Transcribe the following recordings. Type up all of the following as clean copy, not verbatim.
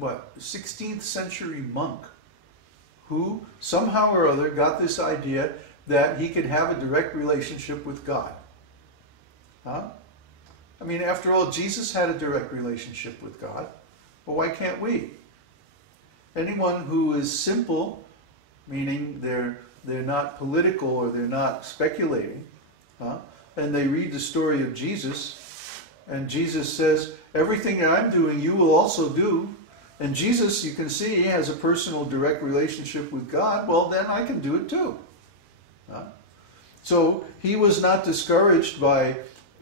what, 16th century monk who somehow or other got this idea that he could have a direct relationship with God. Huh? I mean, after all, Jesus had a direct relationship with God. Well, why can't we? Anyone who is simple, meaning they're not political or they're not speculating, and they read the story of Jesus, and Jesus says, everything that I'm doing, you will also do. And Jesus, you can see, he has a personal, direct relationship with God. Well, then I can do it too. So he was not discouraged by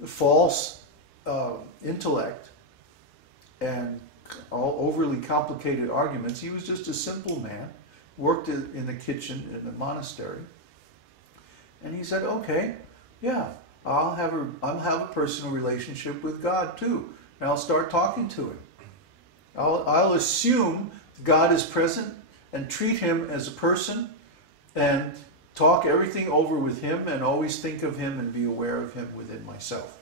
false intellect and all overly complicated arguments. He was just a simple man, worked in the kitchen in the monastery, and he said, okay, yeah, I'll have a personal relationship with God too, and I'll start talking to him. I'll assume God is present and treat him as a person and talk everything over with him and always think of him and be aware of him within myself.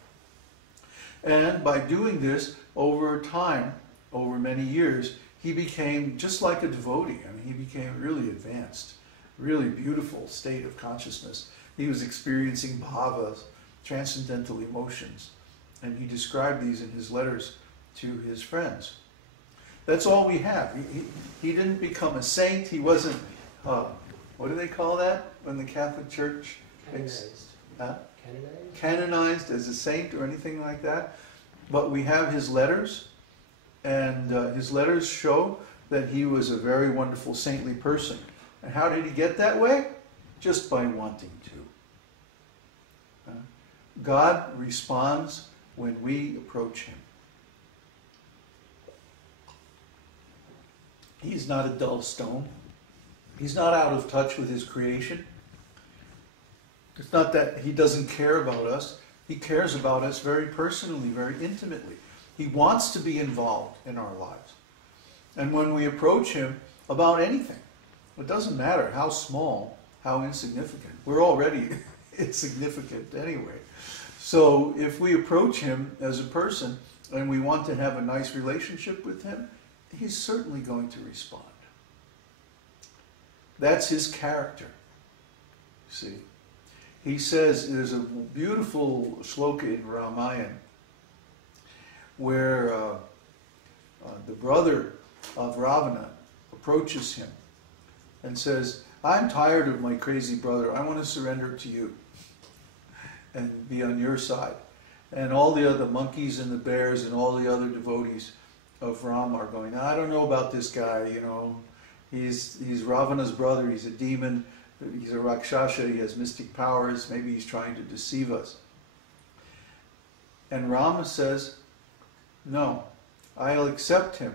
And by doing this over time, over many years, he became just like a devotee. I mean, he became really advanced, really beautiful state of consciousness. He was experiencing bhavas, transcendental emotions, and he described these in his letters to his friends. That's all we have. He didn't become a saint. He wasn't, what do they call that when the Catholic Church canonized as a saint or anything like that. But we have his letters, and his letters show that he was a very wonderful saintly person. And how did he get that way? Just by wanting to. God responds when we approach him. He's not a dull stone. He's not out of touch with his creation. It's not that he doesn't care about us. He cares about us very personally, very intimately. He wants to be involved in our lives. And when we approach him about anything, it doesn't matter how small, how insignificant. We're already insignificant anyway. So if we approach him as a person and we want to have a nice relationship with him, he's certainly going to respond. That's his character. See, he says, there's a beautiful shloka in Ramayana where the brother of Ravana approaches him and says, I'm tired of my crazy brother. I want to surrender to you and be on your side. And all the other monkeys and the bears and all the other devotees of Ram are going, I don't know about this guy, you know. He's Ravana's brother. He's a demon. He's a Rakshasa. He has mystic powers. Maybe he's trying to deceive us. And Rama says, no, I'll accept him,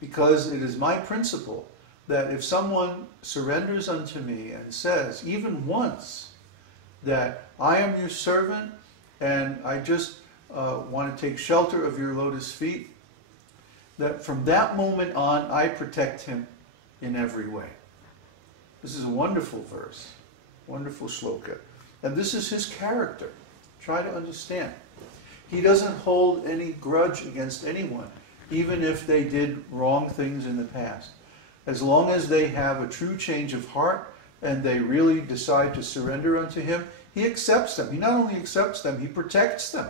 because it is my principle that if someone surrenders unto me and says, even once, that I am your servant and I just want to take shelter of your lotus feet, that from that moment on I protect him in every way. This is a wonderful verse, wonderful shloka. And this is his character. Try to understand. He doesn't hold any grudge against anyone, even if they did wrong things in the past. As long as they have a true change of heart and they really decide to surrender unto him, he accepts them. He not only accepts them, he protects them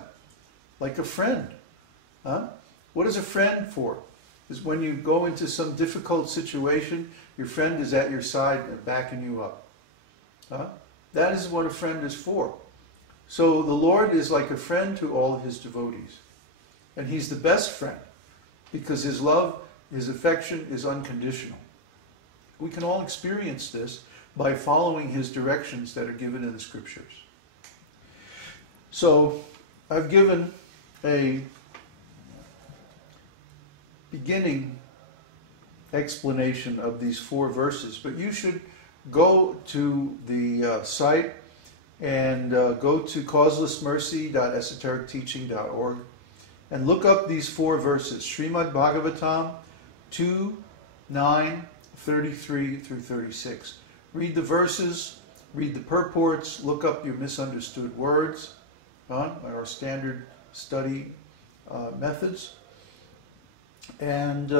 like a friend. What is a friend for? Is when you go into some difficult situation, your friend is at your side and backing you up. That is what a friend is for. So the Lord is like a friend to all his devotees. And he's the best friend because his love, his affection is unconditional. We can all experience this by following his directions that are given in the scriptures. So I've given a beginning explanation of these 4 verses, but you should go to the site and go to causelessmercy.esotericteaching.org and look up these 4 verses, Śrīmad-Bhāgavatam 2, 9, 33 through 36. Read the verses, read the purports, look up your misunderstood words, our standard study methods, and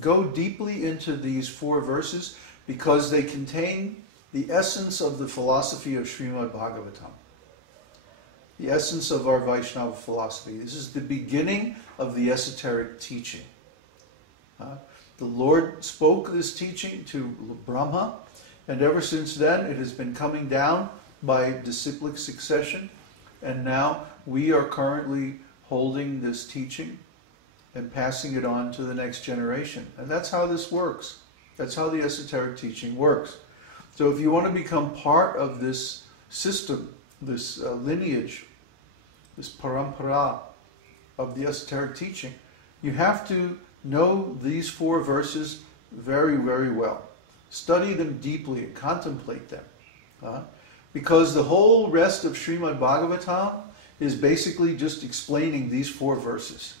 go deeply into these 4 verses because they contain the essence of the philosophy of Śrīmad-Bhāgavatam. The essence of our Vaishnava philosophy. This is the beginning of the esoteric teaching. The Lord spoke this teaching to Brahmā, and ever since then it has been coming down by disciplic succession, and now we are currently holding this teaching and passing it on to the next generation. And that's how this works. That's how the esoteric teaching works. So if you want to become part of this system, this lineage, this parampara of the esoteric teaching, you have to know these 4 verses very, very well. Study them deeply and contemplate them. Because the whole rest of Śrīmad-Bhāgavatam is basically just explaining these 4 verses.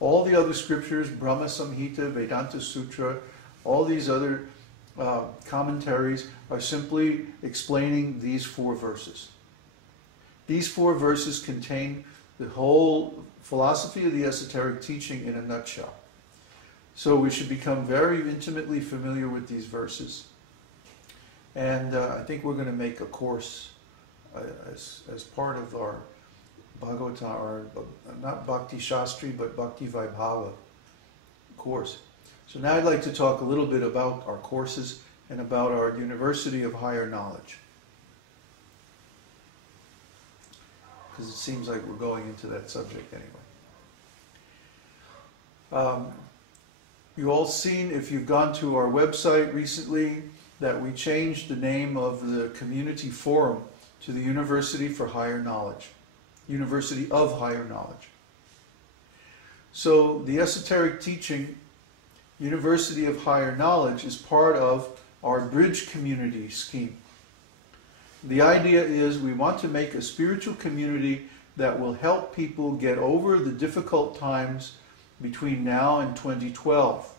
All the other scriptures, Brahma Samhita, Vedanta Sutra, all these other commentaries are simply explaining these 4 verses. These 4 verses contain the whole philosophy of the esoteric teaching in a nutshell. So we should become very intimately familiar with these verses. And I think we're going to make a course as part of our Bhagavatam, or not Bhakti Shastri, but Bhakti Vaibhava course. So now I'd like to talk a little bit about our courses and about our University of Higher Knowledge. Because it seems like we're going into that subject anyway. You've all seen, if you've gone to our website recently, that we changed the name of the community forum to the University for Higher Knowledge. University of Higher Knowledge. So the esoteric teaching, University of Higher Knowledge, is part of our bridge community scheme. The idea is we want to make a spiritual community that will help people get over the difficult times between now and 2012.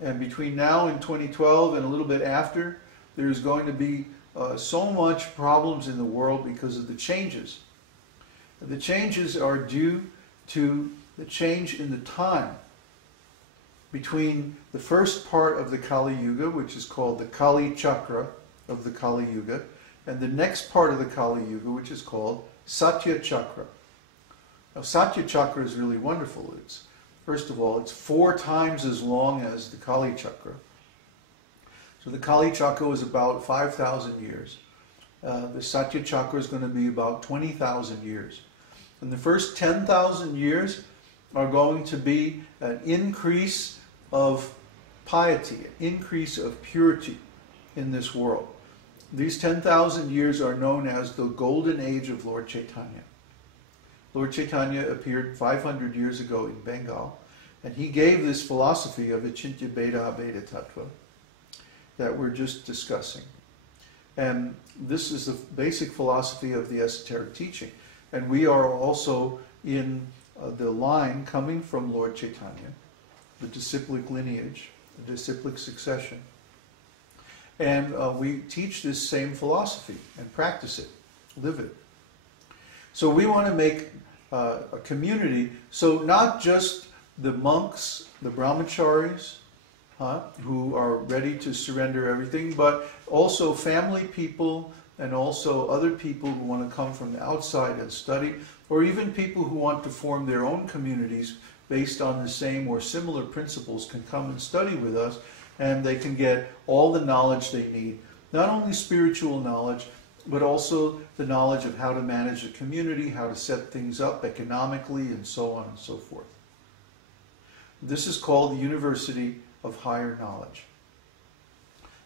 And between now and 2012 and a little bit after, there's going to be so much problems in the world because of the changes. The changes are due to the change in the time between the first part of the Kali Yuga, which is called the Kali Chakra of the Kali Yuga, and the next part of the Kali Yuga, which is called Satya Chakra. Now, Satya Chakra is really wonderful. First of all, it's 4 times as long as the Kali Chakra. So the Kali Chakra was about 5,000 years. The Satya Chakra is going to be about 20,000 years. And the first 10,000 years are going to be an increase of piety, an increase of purity in this world. These 10,000 years are known as the Golden Age of Lord Chaitanya. Lord Chaitanya appeared 500 years ago in Bengal, and he gave this philosophy of Achintya Bheda Abheda Tattva that we're just discussing. And this is the basic philosophy of the esoteric teaching. And we are also in the line coming from Lord Chaitanya, the disciplic lineage, the disciplic succession. And we teach this same philosophy and practice it, live it. So we want to make a community, so not just the monks, the brahmacharis, who are ready to surrender everything, but also family people and also other people who want to come from the outside and study, or even people who want to form their own communities based on the same or similar principles can come and study with us, and they can get all the knowledge they need, not only spiritual knowledge, but also the knowledge of how to manage a community, how to set things up economically, and so on and so forth. This is called the University of Higher Knowledge.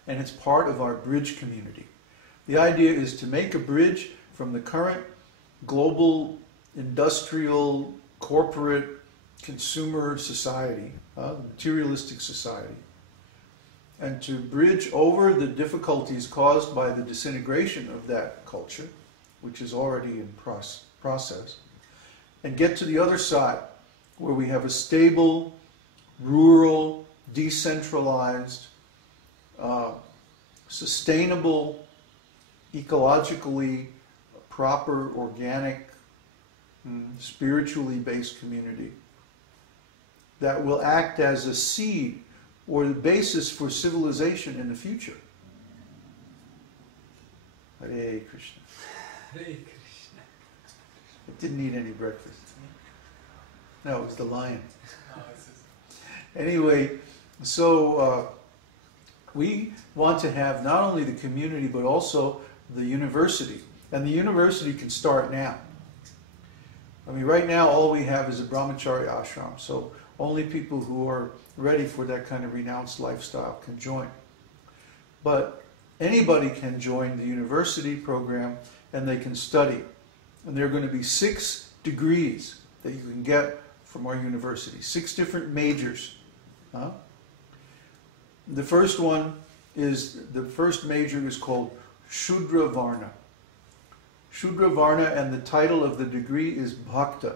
And it's part of our bridge community. The idea is to make a bridge from the current global, industrial, corporate, consumer society, materialistic society, and to bridge over the difficulties caused by the disintegration of that culture, which is already in process, and get to the other side, where we have a stable, rural, decentralized, sustainable, ecologically proper, organic, spiritually based community that will act as a seed or the basis for civilization in the future. Hare Krishna. Hare Krishna. It didn't eat any breakfast. No, it was the lion. Anyway, so we want to have not only the community but also the university. And the university can start now. I mean, right now all we have is a brahmachari ashram, so only people who are ready for that kind of renounced lifestyle can join. But anybody can join the university program and they can study. And there are going to be 6 degrees that you can get from our university, 6 different majors. The first major is called Shudra Varna. Shudra Varna, and the title of the degree is Bhakta.